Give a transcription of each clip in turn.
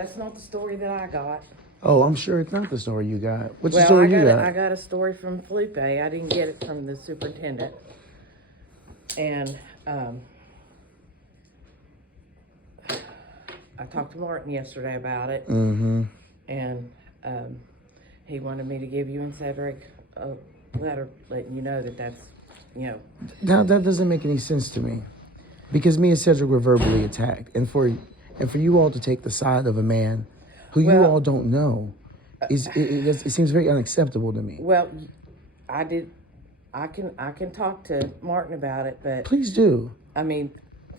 That's not the story that I got. Oh, I'm sure it's not the story you got. What's the story you got? I got a story from Felipe. I didn't get it from the superintendent. And I talked to Martin yesterday about it. Mm-hmm. And he wanted me to give you and Cedric a letter letting you know that that's, you know. Now, that doesn't make any sense to me. Because me and Cedric were verbally attacked. And for you all to take the side of a man who you all don't know, it seems very unacceptable to me. Well, I can talk to Martin about it, but please do. I mean,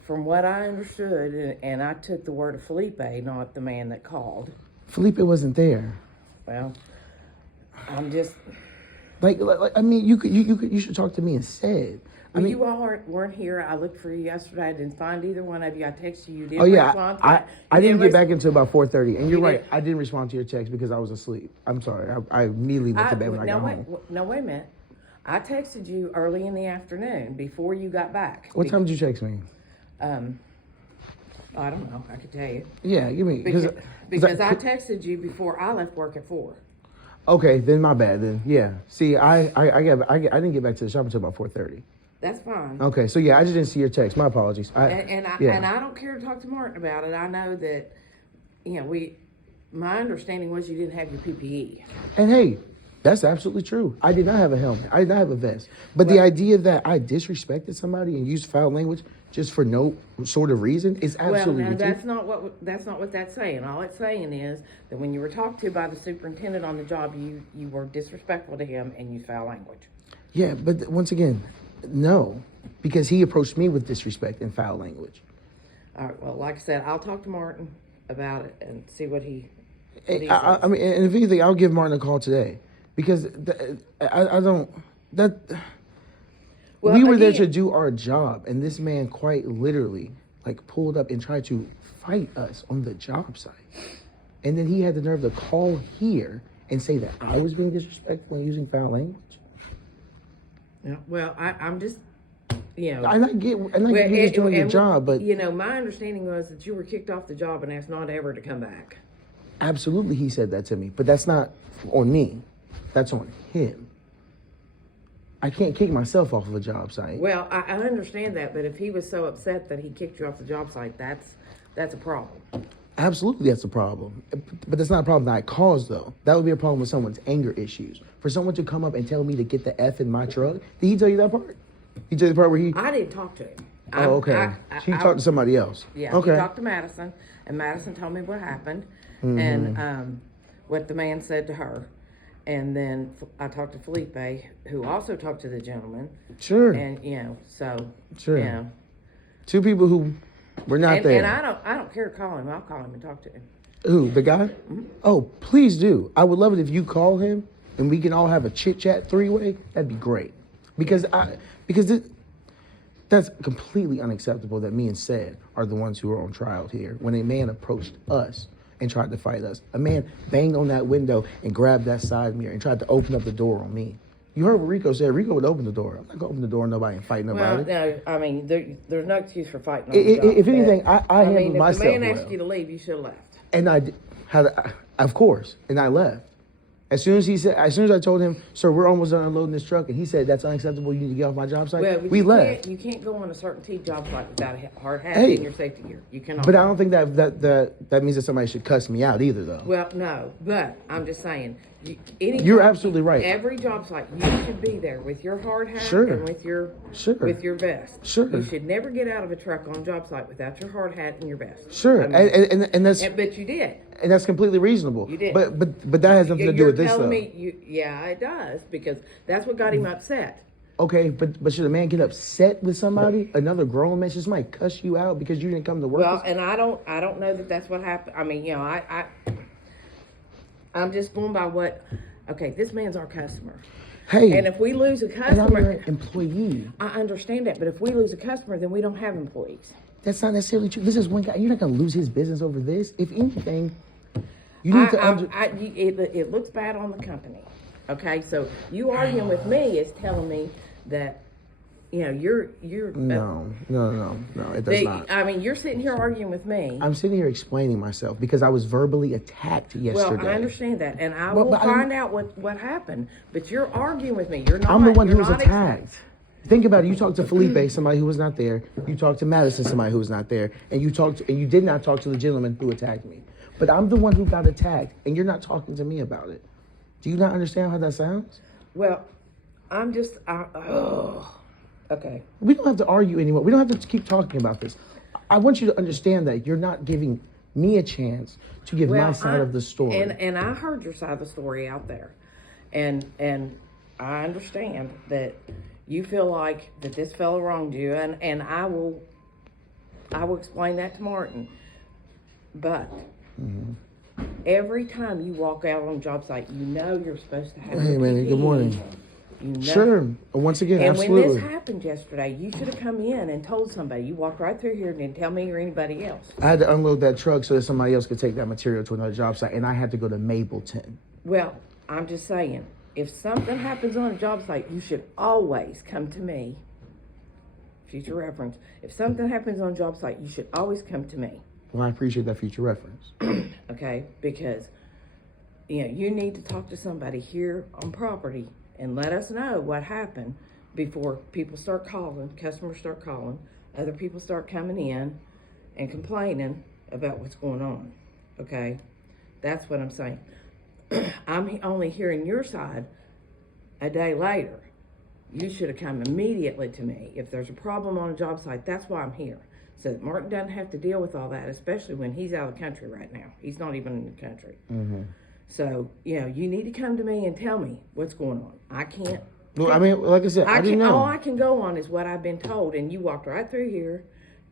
from what I understood, and I took the word of Felipe, not the man that called. Felipe wasn't there. Well, I'm just like I mean, you should talk to me instead. I mean, you all weren't here. I looked for you yesterday. I didn't find either one of you. I texted you. You didn't respond. I didn't get back until about 4:30. And you're right. I didn't respond to your text because I was asleep. I'm sorry. I immediately went to bed when I got home. No, wait a minute. I texted you early in the afternoon before you got back. What time did you text me? I don't know. I could tell you. Yeah, give me because I texted you before I left work at 4. Okay, then my bad. Then yeah. See, I didn't get back to the shop until about 4:30. That's fine. Okay, so yeah, I just didn't see your text. My apologies. And I don't care to talk to Martin about it. I know that, you know, my understanding was you didn't have your PPE. And hey, that's absolutely true. I did not have a helmet. I did not have a vest. But the idea that I disrespected somebody and used foul language just for no sort of reason is absolutely ridiculous. That's not what that's saying. All it's saying is that when you were talked to by the superintendent on the job, you were disrespectful to him and used foul language. Yeah, but once again, no, because he approached me with disrespect and foul language. All right. Well, like I said, I'll talk to Martin about it and see what he. I mean, and if anything, I'll give Martin a call today because I don't that. Well, we were there to do our job, and this man quite literally like pulled up and tried to fight us on the job site, and then he had the nerve to call here and say that I was being disrespectful and using foul language. Yeah, well, I'm just, you know. I get you're just doing your job, but you know, my understanding was that you were kicked off the job and asked not ever to come back. Absolutely, he said that to me, but that's not on me. That's on him. I can't kick myself off of a job site. Well, I understand that, but if he was so upset that he kicked you off the job site, that's a problem. Absolutely, that's a problem. But that's not a problem that I caused, though. That would be a problem with someone's anger issues. For someone to come up and tell me to get the F in my truck, did he tell you that part? He told you the part where he... I didn't talk to him. Oh, okay. He talked to somebody else. Yeah, okay. He talked to Madison, and Madison told me what happened, and what the man said to her. And then I talked to Felipe, who also talked to the gentleman. Sure. And, you know, so, sure. You know. Two people who were not there. And I don't care to call him. I'll call him and talk to him. Who, the guy? Mm-hmm. Oh, please do. I would love it if you call him and we can all have a chit-chat three-way. That'd be great. Because that's completely unacceptable that me and Ced are the ones who are on trial here when a man approached us and tried to fight us. A man banged on that window and grabbed that side mirror and tried to open up the door on me. You heard what Rico said. Rico would open the door. I'm not going to open the door on nobody and fight nobody. Well, no, I mean, there's no excuse for fighting. If anything, I handled myself well. If the man asked you to leave, you should have left. And of course, and I left. As soon as I told him, sir, we're almost done unloading this truck, and he said, that's unacceptable, you need to get off my job site, well, we left. You can't go on a certain job site without a hard hat and your safety gear. You cannot. But I don't think that means that somebody should cuss me out either, though. Well, no, but I'm just saying. You're absolutely right. Every job site, you should be there with your hard hat and with your vest. Sure. You should never get out of a truck on a job site without your hard hat and your vest. Sure, and that's. But you did. And that's completely reasonable. You did. But that has nothing to do with this, though. Yeah, it does, because that's what got him upset. Okay, but should a man get upset with somebody? Another grown man, should somebody cuss you out because you didn't come to work? Well, and I don't know that that's what happened. I mean, you know, I'm just going by what. Okay, this man's our customer. Hey, and if we lose a customer, and I'm your employee. I understand that, but if we lose a customer, then we don't have employees. That's not necessarily true. This is one guy. You're not going to lose his business over this. If anything, you need to. It looks bad on the company. Okay, so you arguing with me is telling me that you're. No, it does not. I mean, you're sitting here arguing with me. I'm sitting here explaining myself because I was verbally attacked yesterday. Well, I understand that, and I will find out what happened. But you're arguing with me. You're not. I'm the one who was attacked. Think about it. You talked to Felipe, somebody who was not there. You talked to Madison, somebody who was not there, and you did not talk to the gentleman who attacked me. But I'm the one who got attacked, and you're not talking to me about it. Do you not understand how that sounds? Well, I'm just. Okay. We don't have to argue anymore. We don't have to keep talking about this. I want you to understand that you're not giving me a chance to give my side of the story. And I heard your side of the story out there, and I understand that you feel like that this fellow wronged you, and I will explain that to Martin. But every time you walk out on a job site, you're supposed to have. Hey, man. Good morning. You Sure. Once again, absolutely. And when this happened yesterday, you should have come in and told somebody. You walked right through here and didn't tell me or anybody else. I had to unload that truck so that somebody else could take that material to another job site, and I had to go to Mableton. Well, I'm just saying, if something happens on a job site, you should always come to me. Future reference. If something happens on a job site, you should always come to me. Well, I appreciate that future reference. Okay? Because, you need to talk to somebody here on property and let us know what happened before people start calling, customers start calling, other people start coming in and complaining about what's going on, okay? That's what I'm saying. I'm only hearing your side a day later. You should have come immediately to me. If there's a problem on a job site, that's why I'm here. So that Martin doesn't have to deal with all that, especially when he's out of the country right now. He's not even in the country. Mm-hmm. So, you need to come to me and tell me what's going on. I can't. Well, I mean, like I said, I didn't know. All I can go on is what I've been told, and you walked right through here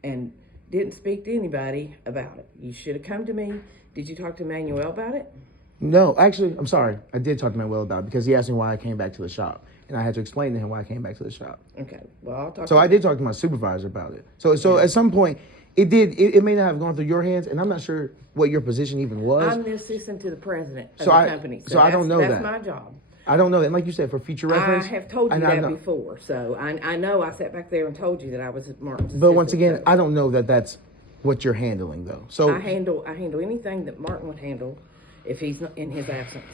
and didn't speak to anybody about it. You should have come to me. Did you talk to Manuel about it? No, actually, I'm sorry. I did talk to Manuel about it because he asked me why I came back to the shop, and I had to explain to him why I came back to the shop. Okay, well, I'll talk. So I did talk to my supervisor about it. So at some point, it may not have gone through your hands, and I'm not sure what your position even was. I'm the assistant to the president of the company. So I don't know that. That's my job. I don't know that. And like you said, for future reference. I have told you that before. So I know I sat back there and told you that I was Martin's assistant. But once again, I don't know that that's what you're handling, though. So I handle anything that Martin would handle if he's not in his absence.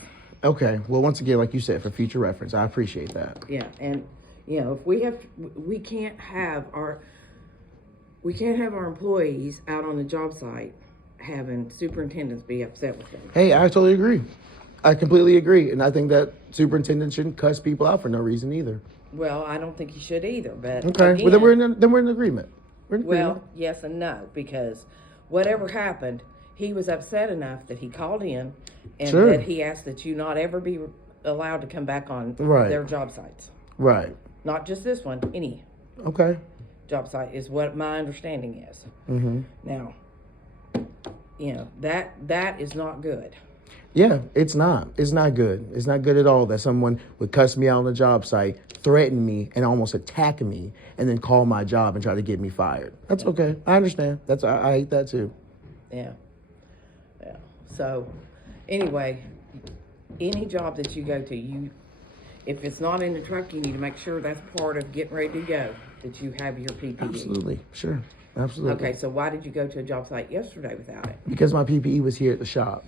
Okay. Well, once again, like you said, for future reference, I appreciate that. Yeah. And, if we can't have our employees out on the job site having superintendents be upset with them. Hey, I totally agree. I completely agree. And I think that superintendent shouldn't cuss people out for no reason either. Well, I don't think he should either. But okay. Again, well, then we're in agreement. Well, yes and no, because whatever happened, he was upset enough that he called in and that he asked that you not ever be allowed to come back on their job sites. Right. Not just this one, any. Okay. Job site is what my understanding is. Mm-hmm. Now, that is not good. Yeah, it's not. It's not good. It's not good at all that someone would cuss me out on the job site, threaten me, and almost attack me, and then call my job and try to get me fired. That's okay. I understand. I hate that too. Yeah. So, anyway, any job that you go to, if it's not in the truck, you need to make sure that's part of getting ready to go, that you have your PPE. Absolutely. Sure. Absolutely. Okay, so why did you go to a job site yesterday without it? Because my PPE was here at the shop.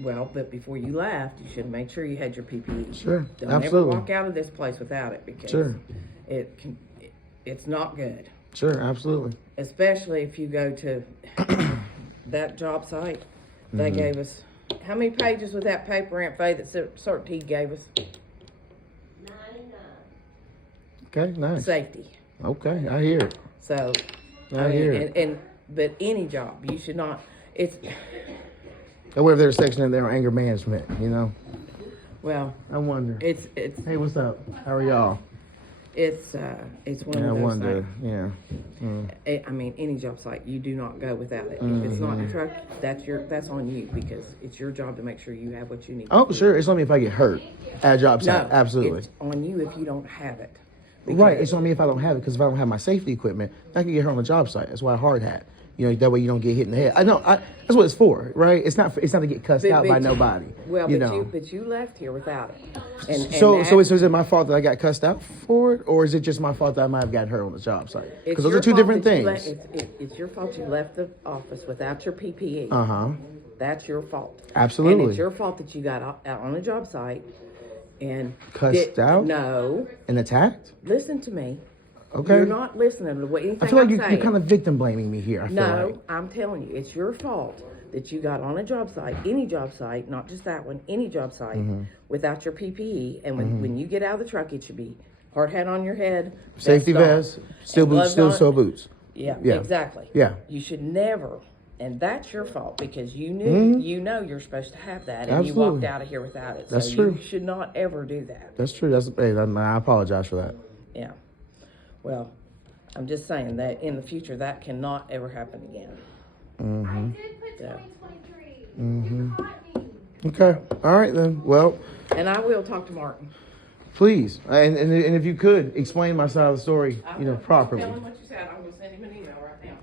Well, but before you left, you should make sure you had your PPE. Sure. Don't absolutely. ever walk out of this place without it because it's not good. Sure, absolutely. Especially if you go to that job site. They gave us, how many pages was that paper, Aunt Faye, that Certainty gave us? 99. Okay, nice. Safety. Okay, I hear it. So, I hear it. But any job, you should not, I wonder if there's a section in there on anger management, Well, I wonder. It's. Hey, what's up? How are y'all? It's one of those things. I mean, any job site, you do not go without it. If it's not in the truck, that's on you because it's your job to make sure you have what you need. Oh, sure. It's on me if I get hurt at a job site. No, absolutely. It's on you if you don't have it. Right. It's on me if I don't have it because if I don't have my safety equipment, I can get hurt on the job site. That's why I hard hat. You know, that way you don't get hit in the head. I know. That's what it's for, right? It's not to get cussed out by nobody. Well, but you left here without it. So is it my fault that I got cussed out for it, or is it just my fault that I might have gotten hurt on the job site? Because those are two different things. It's your fault you left the office without your PPE. That's your fault. Absolutely. And it's your fault that you got out on a job site and cussed out. No. And attacked. Listen to me. Okay. You're not listening to what anything I feel like I'm saying. you're kind of victim blaming me here. I'm telling you, it's your fault that you got on a job site, any job site, not just that one, any job site, without your PPE. And when you get out of the truck, it should be hard hat on your head, safety vest, steel boots. Yeah, exactly. Yeah. You should never, and that's your fault because you knew, you're supposed to have that, and Absolutely. you walked out of here without it. That's so true. You should not ever do that. That's true. I apologize for that. Yeah. Well, I'm just saying that in the future, that cannot ever happen again. I did put 2023. You caught me. Okay. All right then. Well. And I will talk to Martin. Please, and if you could explain my side of the story, properly. Tell him what you said. I'm going to send him an email right now.